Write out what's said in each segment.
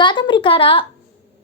ಕಾದಂಬರಿಕಾರ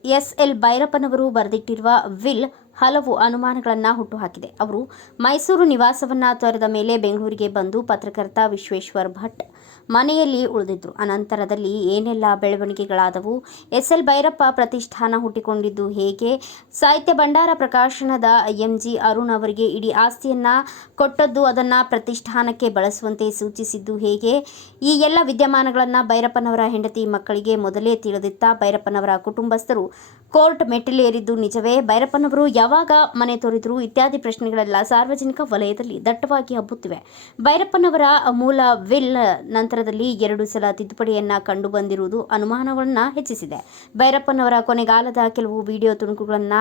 S L ಭೈರಪ್ಪನವರು ಬರೆದಿಟ್ಟಿರುವ will ಹಲವು ಅನುಮಾನಗಳನ್ನು ಹುಟ್ಟುಹಾಕಿದೆ. ಅವರು ಮೈಸೂರು ನಿವಾಸವನ್ನ ತೊರೆದ ಮೇಲೆ ಬೆಂಗಳೂರಿಗೆ ಬಂದು ಪತ್ರಕರ್ತ ವಿಶ್ವೇಶ್ವರ್ ಭಟ್ ಮನೆಯಲ್ಲಿ ಉಳಿದಿದ್ರು. ಅನಂತರದಲ್ಲಿ ಏನೆಲ್ಲ ಬೆಳವಣಿಗೆಗಳಾದವು? ಎಸ್ ಎಲ್ ಭೈರಪ್ಪ ಪ್ರತಿಷ್ಠಾನ ಹುಟ್ಟಿಕೊಂಡಿದ್ದು ಹೇಗೆ? ಸಾಹಿತ್ಯ ಭಂಡಾರ ಪ್ರಕಾಶನದ ಎಂ ಜಿ ಅರುಣ್ ಅವರಿಗೆ ಇಡೀ ಆಸ್ತಿಯನ್ನು ಕೊಟ್ಟದ್ದು ಅದನ್ನು ಪ್ರತಿಷ್ಠಾನಕ್ಕೆ ಬಳಸುವಂತೆ ಸೂಚಿಸಿದ್ದು ಹೇಗೆ? ಈ ಎಲ್ಲ ವಿದ್ಯಮಾನಗಳನ್ನು ಭೈರಪ್ಪನವರ ಹೆಂಡತಿ ಮಕ್ಕಳಿಗೆ ಮೊದಲೇ ತಿಳಿದಿತ್ತ ಭೈರಪ್ಪನವರ ಕುಟುಂಬಸ್ಥರು ಕೋರ್ಟ್ ಮೆಟ್ಟಿಲೇರಿದ್ದು ನಿಜವೇ? ಭೈರಪ್ಪನವರು ಯಾವಾಗ ಮನೆ ತೊರೆದ್ರು? ಇತ್ಯಾದಿ ಪ್ರಶ್ನೆಗಳೆಲ್ಲ ಸಾರ್ವಜನಿಕ ವಲಯದಲ್ಲಿ ದಟ್ಟವಾಗಿ ಹಬ್ಬುತ್ತಿವೆ. ಭೈರಪ್ಪನವರ ಮೂಲ ವಿಲ್ ನಂತರದಲ್ಲಿ ಎರಡು ಸಲ ತಿದ್ದುಪಡಿಯನ್ನ ಕಂಡು ಬಂದಿರುವುದು ಅನುಮಾನಗಳನ್ನ ಹೆಚ್ಚಿಸಿದೆ. ಭೈರಪ್ಪನವರ ಕೊನೆಗಾಲದ ಕೆಲವು ವಿಡಿಯೋ ತುಣುಕುಗಳನ್ನ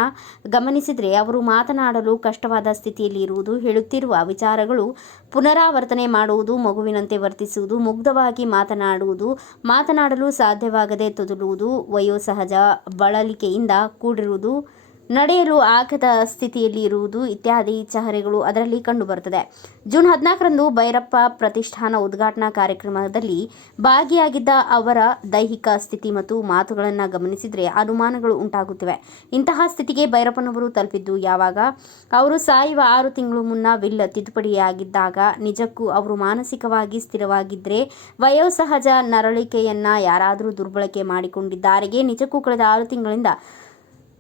ಗಮನಿಸಿದರೆ ಅವರು ಮಾತನಾಡಲು ಕಷ್ಟವಾದ ಸ್ಥಿತಿಯಲ್ಲಿ ಇರುವುದು, ಹೇಳುತ್ತಿರುವ ವಿಚಾರಗಳು ಪುನರಾವರ್ತನೆ ಮಾಡುವುದು, ಮಗುವಿನಂತೆ ವರ್ತಿಸುವುದು, ಮುಗ್ಧವಾಗಿ ಮಾತನಾಡುವುದು, ಮಾತನಾಡಲು ಸಾಧ್ಯವಾಗದೆ ತೊದಲುವುದು ವಯೋಸಹಜ ಬಳಲಿಕೆಯಿಂದ ಕೂಡಿರುವುದು ನಡೆಯಲು ಆಗದ ಸ್ಥಿತಿಯಲ್ಲಿ ಇರುವುದು ಇತ್ಯಾದಿ ಚಹರೆಗಳು ಅದರಲ್ಲಿ ಕಂಡುಬರುತ್ತದೆ. ಜೂನ್ ಹದಿನಾಲ್ಕರಂದು ಭೈರಪ್ಪ ಪ್ರತಿಷ್ಠಾನ ಉದ್ಘಾಟನಾ ಕಾರ್ಯಕ್ರಮದಲ್ಲಿ ಭಾಗಿಯಾಗಿದ್ದ ಅವರ ದೈಹಿಕ ಸ್ಥಿತಿ ಮತ್ತು ಮಾತುಗಳನ್ನು ಗಮನಿಸಿದರೆ ಅನುಮಾನಗಳು ಉಂಟಾಗುತ್ತಿವೆ. ಇಂತಹ ಸ್ಥಿತಿಗೆ ಭೈರಪ್ಪನವರು ತಲುಪಿದ್ದು ಯಾವಾಗ? ಅವರು ಸಾಯುವ ಆರು ತಿಂಗಳು ಮುನ್ನ ವಿಲ್ ತಿದ್ದುಪಡಿಯಾಗಿದ್ದಾಗ ನಿಜಕ್ಕೂ ಅವರು ಮಾನಸಿಕವಾಗಿ ಸ್ಥಿರವಾಗಿದ್ದರೆ ವಯೋಸಹಜ ನರಳಿಕೆಯನ್ನ ಯಾರಾದರೂ ದುರ್ಬಳಕೆ ಮಾಡಿಕೊಂಡಿದ್ದಾರೆಗೆ ನಿಜಕ್ಕೂ ಕಳೆದ ಆರು ತಿಂಗಳಿಂದ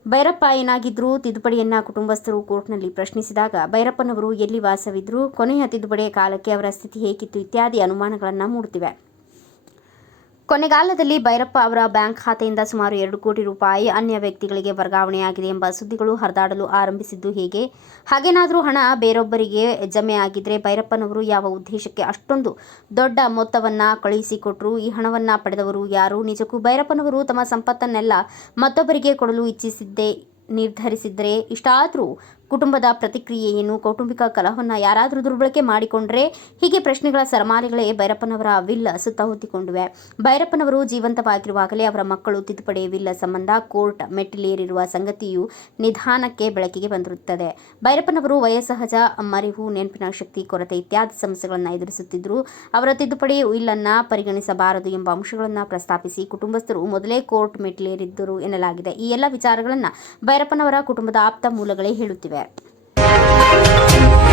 ಭೈರಪ್ಪ ಏನಾಗಿದ್ರು ತಿದ್ದುಪಡಿಯನ್ನ ಕುಟುಂಬಸ್ಥರು ಕೋರ್ಟ್ನಲ್ಲಿ ಪ್ರಶ್ನಿಸಿದಾಗ ಭೈರಪ್ಪನವರು ಎಲ್ಲಿ ವಾಸವಿದ್ರು ಕೊನೆಯ ತಿದ್ದುಪಡಿಯ ಕಾಲಕ್ಕೆ ಅವರ ಸ್ಥಿತಿ ಹೇಗಿತ್ತು ಇತ್ಯಾದಿ ಅನುಮಾನಗಳನ್ನು ಮೂಡುತ್ತಿವೆ. ಕೊನೆಗಾಲದಲ್ಲಿ ಭೈರಪ್ಪ ಅವರ ಬ್ಯಾಂಕ್ ಖಾತೆಯಿಂದ ಸುಮಾರು ಎರಡು ಕೋಟಿ ರೂಪಾಯಿ ಅನ್ಯ ವ್ಯಕ್ತಿಗಳಿಗೆ ವರ್ಗಾವಣೆಯಾಗಿದೆ ಎಂಬ ಸುದ್ದಿಗಳು ಹರಿದಾಡಲು ಆರಂಭಿಸಿದ್ದು ಹೇಗೆ. ಹಾಗೇನಾದರೂ ಹಣ ಬೇರೊಬ್ಬರಿಗೆ ಜಮೆ ಆಗಿದ್ರೆ ಭೈರಪ್ಪನವರು ಯಾವ ಉದ್ದೇಶಕ್ಕೆ ಅಷ್ಟೊಂದು ದೊಡ್ಡ ಮೊತ್ತವನ್ನ ಕಳುಹಿಸಿಕೊಟ್ರು? ಈ ಹಣವನ್ನ ಪಡೆದವರು ಯಾರು? ನಿಜಕ್ಕೂ ಭೈರಪ್ಪನವರು ತಮ್ಮ ಸಂಪತ್ತನ್ನೆಲ್ಲ ಮತ್ತೊಬ್ಬರಿಗೆ ಕೊಡಲು ಇಚ್ಛಿಸಿದ್ದೇ ನಿರ್ಧರಿಸಿದ್ರೆ ಇಷ್ಟಾದರೂ ಕುಟುಂಬದ ಪ್ರತಿಕ್ರಿಯೆ ಏನು ಕೌಟುಂಬಿಕ ಕಲಹವನ್ನು ಯಾರಾದರೂ ದುರ್ಬಳಕೆ ಮಾಡಿಕೊಂಡ್ರೆ ಹೀಗೆ ಪ್ರಶ್ನೆಗಳ ಸರಮಾಲೆಗಳೇ ಭೈರಪ್ಪನವರ ವಿಲ್ಲ ಸುತ್ತ ಹೊತ್ತಿಕೊಂಡಿವೆ. ಭೈರಪ್ಪನವರು ಜೀವಂತವಾಗಿರುವಾಗಲೇ ಅವರ ಮಕ್ಕಳು ತಿದ್ದುಪಡಿ ವಿಲ್ಲ ಸಂಬಂಧ ಕೋರ್ಟ್ ಮೆಟ್ಟಿಲೇರಿರುವ ಸಂಗತಿಯು ನಿಧಾನಕ್ಕೆ ಬೆಳಕಿಗೆ ಬಂದಿರುತ್ತದೆ. ಭೈರಪ್ಪನವರು ವಯಸ್ಸಹಜ ಮರಿವು ನೆನಪಿನ ಶಕ್ತಿ, ಕೊರತೆ ಇತ್ಯಾದಿ ಸಮಸ್ಯೆಗಳನ್ನು ಎದುರಿಸುತ್ತಿದ್ದರು ಅವರ ತಿದ್ದುಪಡಿ ವಿಲ್ಲನ್ನ ಪರಿಗಣಿಸಬಾರದು ಎಂಬ ಅಂಶಗಳನ್ನು ಪ್ರಸ್ತಾಪಿಸಿ ಕುಟುಂಬಸ್ಥರು ಮೊದಲೇ ಕೋರ್ಟ್ ಮೆಟ್ಟಿಲೇರಿದ್ದರು ಎನ್ನಲಾಗಿದೆ. ಈ ಎಲ್ಲ ವಿಚಾರಗಳನ್ನು ಭೈರಪ್ಪನವರ ಕುಟುಂಬದ ಆಪ್ತ ಮೂಲಗಳೇ ಹೇಳುತ್ತಿವೆ. 감.